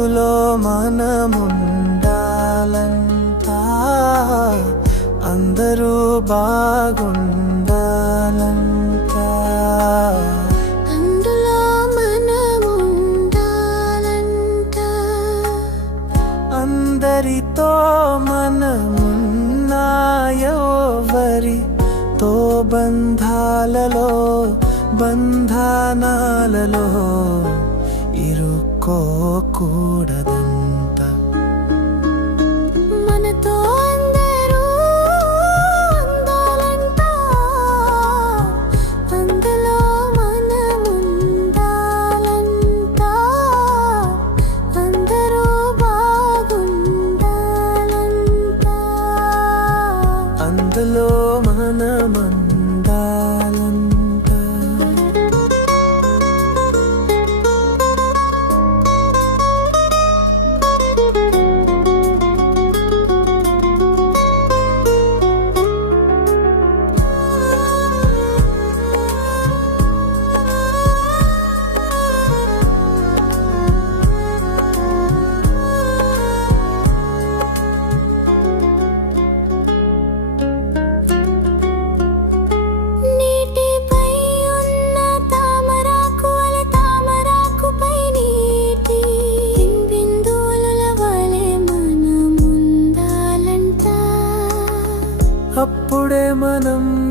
అందులో మనముండాలంతా అందరూ బాగుండాలంతా అందులో మనముండాలంతా అందరితో మనమున్నా తో బంధాలలో బంధానాలలో ఇరు ఇరుక్కోకూడదంట మనతో అందరూ ఉండాలంట అందులో మనముండాలంట. అందరూ బాగుండాలంట. అందులో మనమందాలంట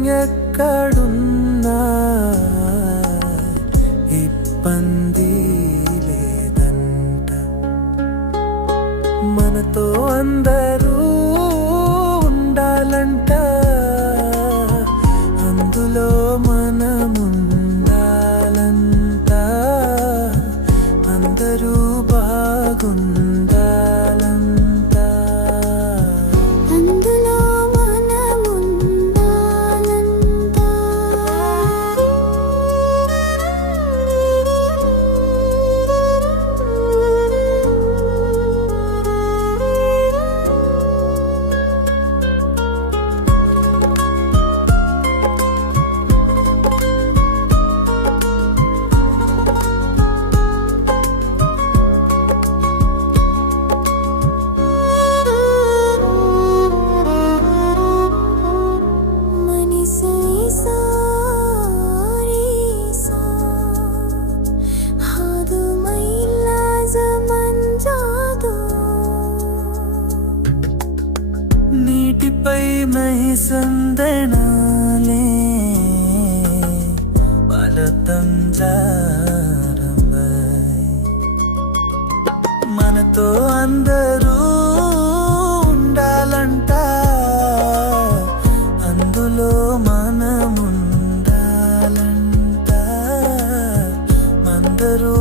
ఎక్కడున్నా ఇబ్బంది లేదంట. మనతో అందరూ ఉండాలంట. నీటిపై మహి సందనాలే పలతంజారమై మనతో అందరూ ఉండాలంట. అందులో మనముండాలంట. మందరూ